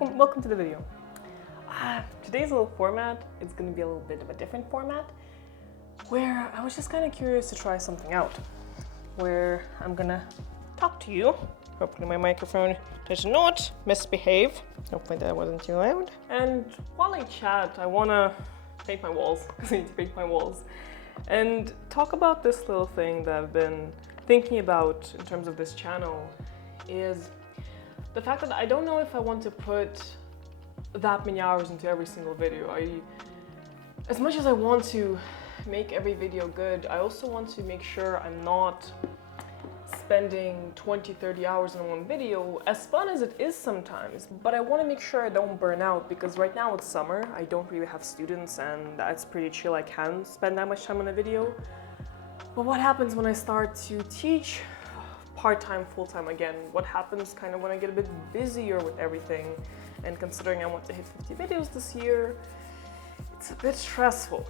Welcome to the video. Today's little format is going to be a little bit of a different format where I was just kind of curious to try something out where I'm gonna talk to you. Hopefully my microphone does not misbehave. Hopefully that wasn't too loud. And while I chat, I want to paint my walls because I need to paint my walls and talk about this little thing that I've been thinking about in terms of this channel is the fact that I don't know if I want to put that many hours into every single video. As much as I want to make every video good, I also want to make sure I'm not spending 20-30 hours on one video, as fun as it is sometimes, but I want to make sure I don't burn out because right now it's summer, I don't really have students and that's pretty chill, I can spend that much time on a video. But what happens when I start to teach part-time, full-time again? What happens kind of when I get a bit busier with everything? And considering I want to hit 50 videos this year, it's a bit stressful.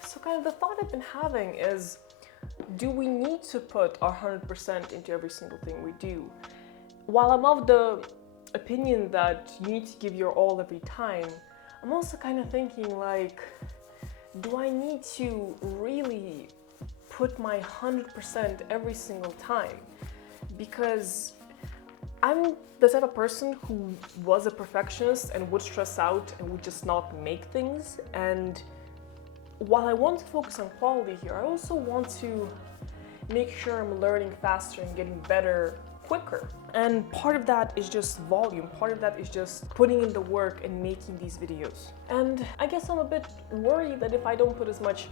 So kind of the thought I've been having is, do we need to put our 100% into every single thing we do? While I'm of the opinion that you need to give your all every time, I'm also kind of thinking like, do I need to really put my 100% every single time? Because I'm the type of person who was a perfectionist and would stress out and would just not make things. And while I want to focus on quality here, I also want to make sure I'm learning faster and getting better quicker. And part of that is just volume. Part of that is just putting in the work and making these videos. And I guess I'm a bit worried that if I don't put as much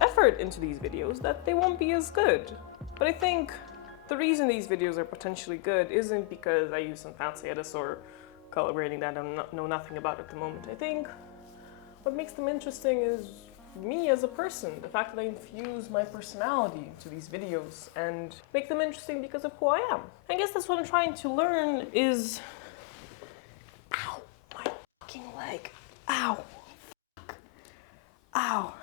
effort into these videos, that they won't be as good. But I think the reason these videos are potentially good isn't because I use some fancy edits or color grading that I know nothing about at the moment. I think what makes them interesting is me as a person, the fact that I infuse my personality into these videos and make them interesting because of who I am. I guess that's what I'm trying to learn is, ow, my fucking leg, ow, fuck, ow.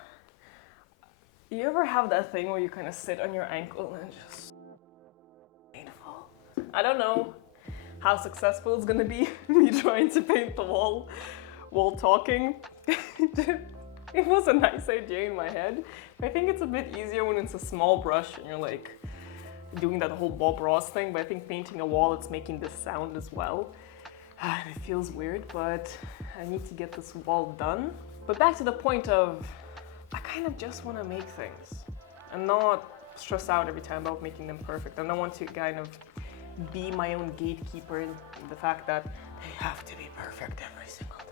You ever have that thing where you kind of sit on your ankle and just painful? I don't know how successful it's gonna be me trying to paint the wall while talking. It was a nice idea in my head. I think it's a bit easier when it's a small brush and you're like doing that whole Bob Ross thing, but I think painting a wall, it's making this sound as well. And it feels weird, but I need to get this wall done. But back to the point of, I kind of just want to make things and not stress out every time about making them perfect. And I want to kind of be my own gatekeeper in the fact that they have to be perfect every single time.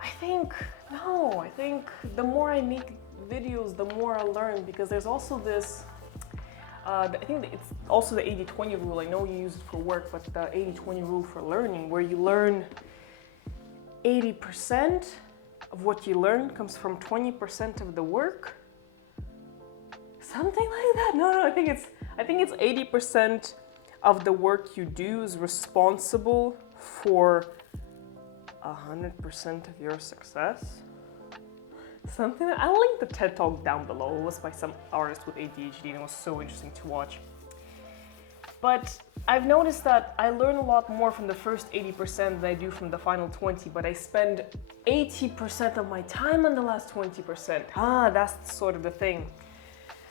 I think the more I make videos, the more I learn, because there's also this, I think it's also the 80-20 rule. I know you use it for work, but the 80-20 rule for learning, where you learn 80% of what you learn comes from 20% of the work. Something like that. No, I think it's 80% of the work you do is responsible for 100% of your success. Something that I'll link the TED Talk down below. It was by some artist with ADHD and it was so interesting to watch. But I've noticed that I learn a lot more from the first 80% than I do from the final 20, but I spend 80% of my time on the last 20%. That's sort of the thing.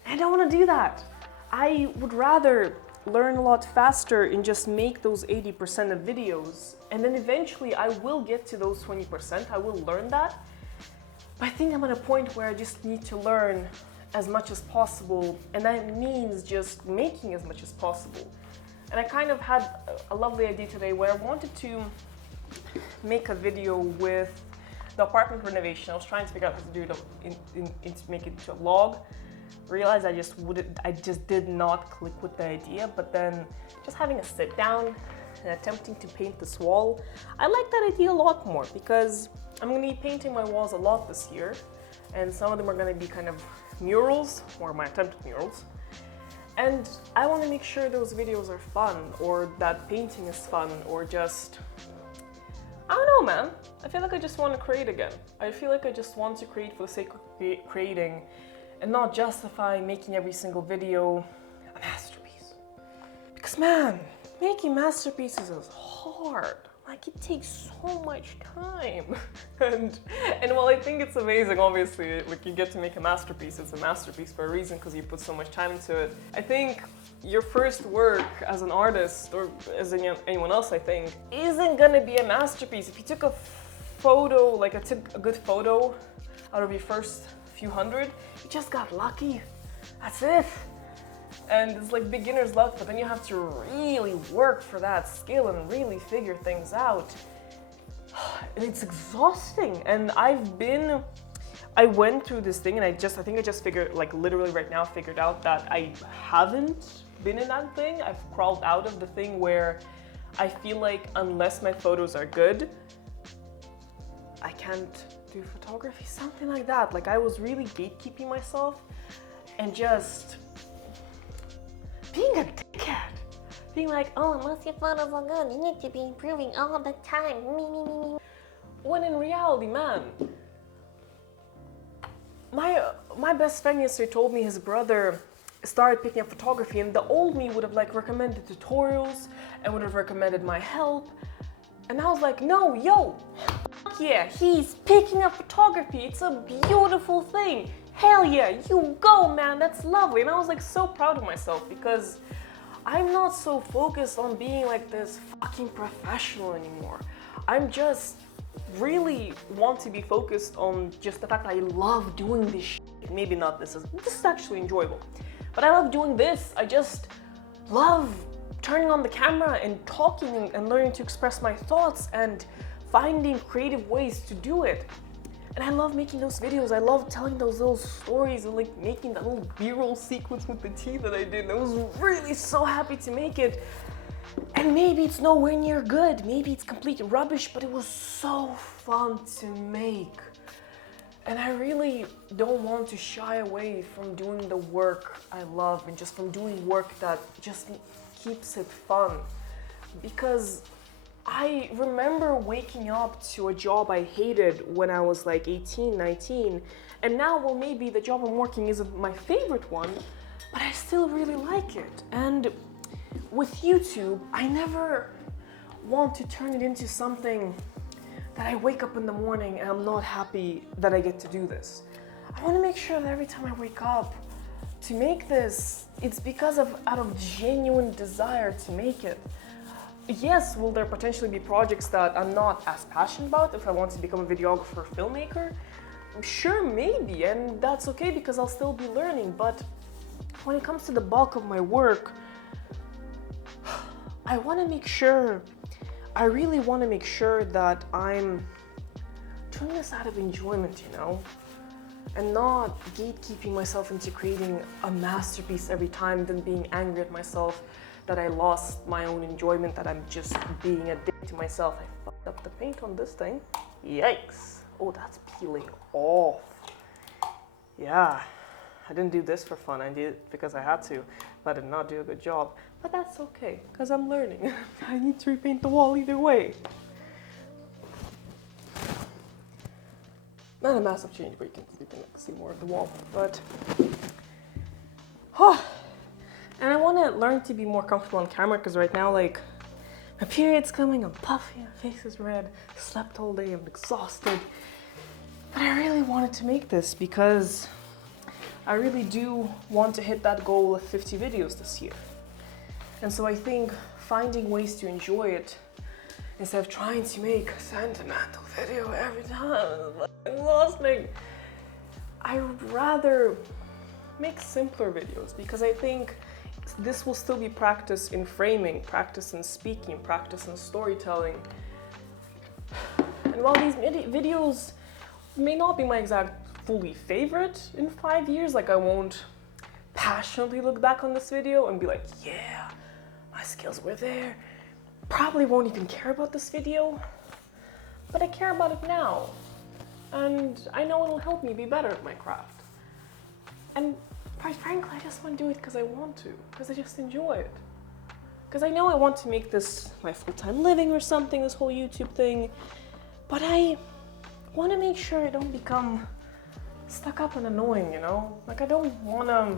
I don't want to do that. I would rather learn a lot faster and just make those 80% of videos, and then eventually I will get to those 20%. I will learn that. But I think I'm at a point where I just need to learn as much as possible, and that means just making as much as possible. And I kind of had a lovely idea today where I wanted to make a video with the apartment renovation. I was trying to figure out how to do it to make it into a vlog. Realized I just did not click with the idea, but then just having a sit down and attempting to paint this wall, I like that idea a lot more because I'm going to be painting my walls a lot this year, and some of them are going to be kind of murals, or my attempted murals, and I want to make sure those videos are fun, or that painting is fun, or just, I don't know, man. I feel like I just want to create again. I feel like I just want to create for the sake of creating and not justify making every single video a masterpiece. Because man, making masterpieces is hard. hard. Like, it takes so much time. and while I think it's amazing, obviously, like, you get to make a masterpiece, it's a masterpiece for a reason because you put so much time into it. I think your first work as an artist, or as anyone else, I think, isn't gonna be a masterpiece. If you took a photo, like took a good photo out of your first few hundred, you just got lucky. That's it. And it's like beginner's luck, but then you have to really work for that skill and really figure things out. And it's exhausting. And I went through this thing and I think I just figured, like literally right now, figured out that I haven't been in that thing. I've crawled out of the thing where I feel like unless my photos are good, I can't do photography, something like that. Like I was really gatekeeping myself and just being a dickhead. Being like, oh, unless your photos are good, you need to be improving all the time. Me. When in reality, man, my best friend yesterday told me his brother started picking up photography, and the old me would have like recommended tutorials and would have recommended my help. And I was like, no, yo, yeah, he's picking up photography. It's a beautiful thing. Hell yeah, you go, man, that's lovely. And I was like so proud of myself because I'm not so focused on being like this fucking professional anymore. I'm just really want to be focused on just the fact that I love doing this shit. Maybe not this is actually enjoyable, but I love doing this. I just love turning on the camera and talking and learning to express my thoughts and finding creative ways to do it. And I love making those videos. I love telling those little stories and like making that little B-roll sequence with the tea that I did. I was really so happy to make it. And maybe it's nowhere near good. Maybe it's complete rubbish, but it was so fun to make. And I really don't want to shy away from doing the work I love and just from doing work that just keeps it fun. Because I remember waking up to a job I hated when I was like 18, 19, and now, well, maybe the job I'm working isn't my favorite one, but I still really like it. And with YouTube, I never want to turn it into something that I wake up in the morning and I'm not happy that I get to do this. I want to make sure that every time I wake up to make this, it's because of out of genuine desire to make it. Yes, will there potentially be projects that I'm not as passionate about if I want to become a videographer or filmmaker? Sure, maybe, and that's okay because I'll still be learning. But when it comes to the bulk of my work, I really want to make sure that I'm doing this out of enjoyment, you know? And not gatekeeping myself into creating a masterpiece every time, then being angry at myself that I lost my own enjoyment, that I'm just being a dick to myself. I fucked up the paint on this thing. Yikes. Oh, that's peeling off. Yeah, I didn't do this for fun. I did it because I had to, but I did not do a good job. But that's okay, because I'm learning. I need to repaint the wall either way. Not a massive change, but you can see more of the wall. But, and I want to learn to be more comfortable on camera because right now, like, my period's coming, I'm puffy, my face is red, slept all day, I'm exhausted. But I really wanted to make this because I really do want to hit that goal of 50 videos this year. And so I think finding ways to enjoy it instead of trying to make a sentimental video every time is exhausting. I would rather make simpler videos because I think this will still be practice in framing, practice in speaking, practice in storytelling. And while these videos may not be my exact fully favorite in 5 years, like I won't passionately look back on this video and be like, yeah, my skills were there. Probably won't even care about this video, but I care about it now. And I know it'll help me be better at my craft. And quite frankly, I just want to do it because I want to, because I just enjoy it. Because I know I want to make this my full-time living or something, this whole YouTube thing, but I want to make sure I don't become stuck up and annoying, you know? Like I don't want to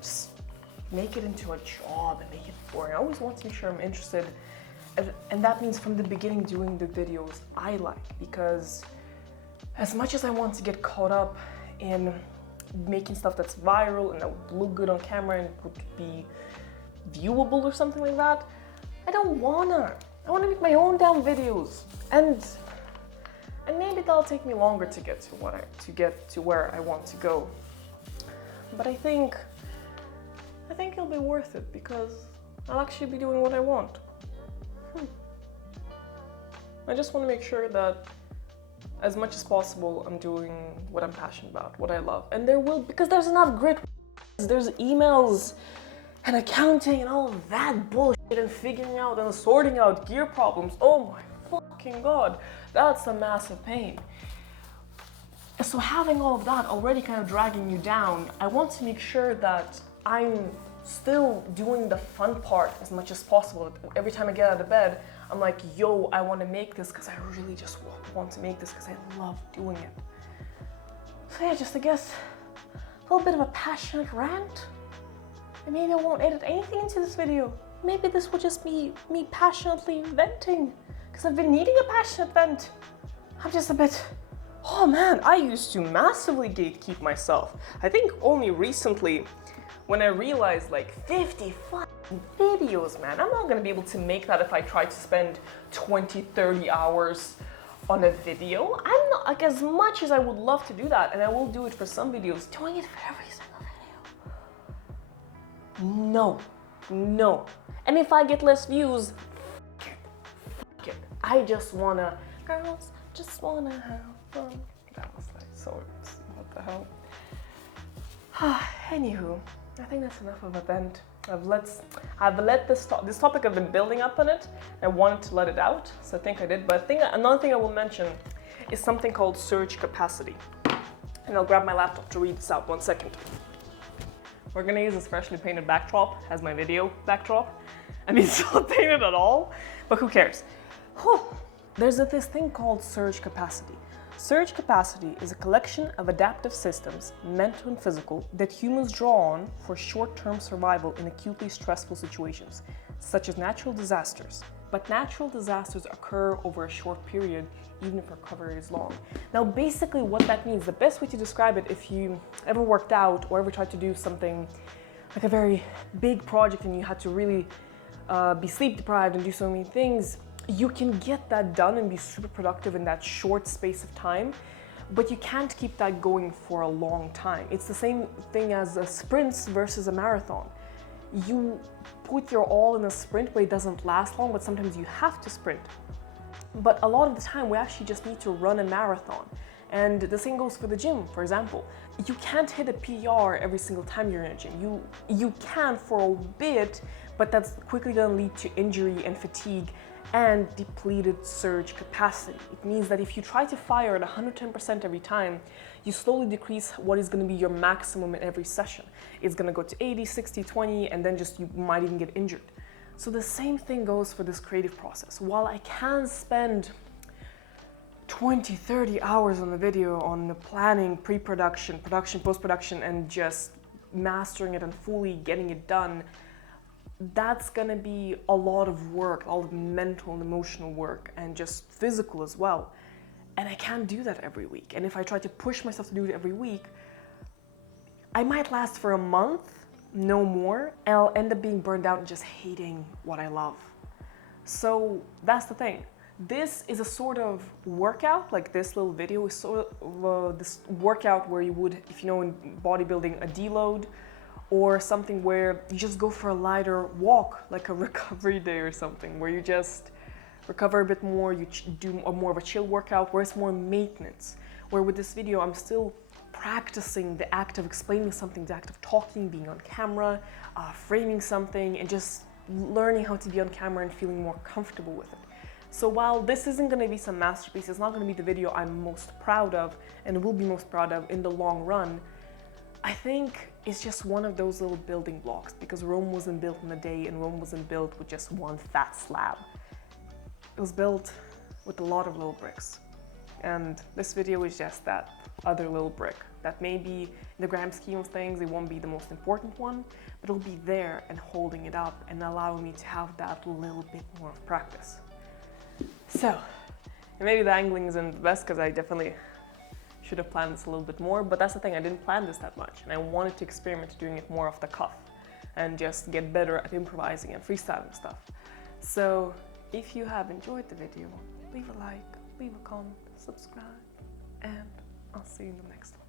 just make it into a job and make it boring. I always want to make sure I'm interested And that means from the beginning doing the videos I like, because as much as I want to get caught up in making stuff that's viral and that would look good on camera and would be viewable or something like that, I don't wanna. I wanna make my own damn videos. And maybe that'll take me longer to get to where I want to go. But I think it'll be worth it because I'll actually be doing what I want. I just want to make sure that as much as possible I'm doing what I'm passionate about, what I love. And because there's enough grit, there's emails and accounting and all of that bullshit and figuring out and sorting out gear problems. Oh my fucking god, that's a massive pain. So having all of that already kind of dragging you down, I want to make sure that I'm still doing the fun part as much as possible. Every time I get out of bed, I'm like, yo, I want to make this because I really just want to make this because I love doing it. So yeah, just I guess a little bit of a passionate rant. And maybe I won't edit anything into this video. Maybe this will just be me passionately venting because I've been needing a passionate vent. I'm just a bit, oh man, I used to massively gatekeep myself. I think only recently when I realized like 50 fucking videos, man, I'm not gonna be able to make that if I try to spend 20, 30 hours on a video. I'm not, like, as much as I would love to do that, and I will do it for some videos, doing it for every single video. No. And if I get less views, fuck it. I just wanna, girls just wanna have fun. That was like, so, what the hell? Anywho, I think that's enough of a vent. I've let this topic, I've been building up on it. I wanted to let it out, so I think I did. But another thing I will mention is something called surge capacity. And I'll grab my laptop to read this out 1 second. We're gonna use this freshly painted backdrop as my video backdrop. I mean, it's not painted at all, but who cares? There's this thing called surge capacity. Surge capacity is a collection of adaptive systems, mental and physical, that humans draw on for short-term survival in acutely stressful situations, such as natural disasters. But natural disasters occur over a short period, even if recovery is long. Now, basically what that means, the best way to describe it, if you ever worked out or ever tried to do something like a very big project and you had to really be sleep deprived and do so many things, you can get that done and be super productive in that short space of time, but you can't keep that going for a long time. It's the same thing as a sprint versus a marathon. You put your all in a sprint, but it doesn't last long, but sometimes you have to sprint. But a lot of the time, we actually just need to run a marathon. And the same goes for the gym, for example. You can't hit a PR every single time you're in a gym. You can for a bit, but that's quickly gonna lead to injury and fatigue and depleted surge capacity. It means that if you try to fire at 110% every time, you slowly decrease what is going to be your maximum in every session. It's going to go to 80, 60, 20, and then just you might even get injured. So the same thing goes for this creative process. While I can spend 20, 30 hours on the video, on the planning, pre-production, production, post-production, and just mastering it and fully getting it done, that's gonna be a lot of work, all of mental and emotional work, and just physical as well. And I can't do that every week. And if I try to push myself to do it every week, I might last for a month, no more, and I'll end up being burned out and just hating what I love. So that's the thing. This is a sort of workout, like this little video is sort of this workout where you would, if you know in bodybuilding, a deload, or something where you just go for a lighter walk, like a recovery day or something, where you just recover a bit more, you do more of a chill workout, where it's more maintenance. Where with this video, I'm still practicing the act of explaining something, the act of talking, being on camera, framing something, and just learning how to be on camera and feeling more comfortable with it. So while this isn't gonna be some masterpiece, it's not gonna be the video I'm most proud of and will be most proud of in the long run, I think it's just one of those little building blocks, because Rome wasn't built in a day and Rome wasn't built with just one fat slab. It was built with a lot of little bricks. And this video is just that other little brick that maybe in the grand scheme of things, it won't be the most important one, but it'll be there and holding it up and allowing me to have that little bit more of practice. So, and maybe the angling isn't the best because I definitely should have planned this a little bit more, but that's the thing, I didn't plan this that much and I wanted to experiment doing it more off the cuff and just get better at improvising and freestyling stuff. So if you have enjoyed the video, leave a like, leave a comment, subscribe, and I'll see you in the next one.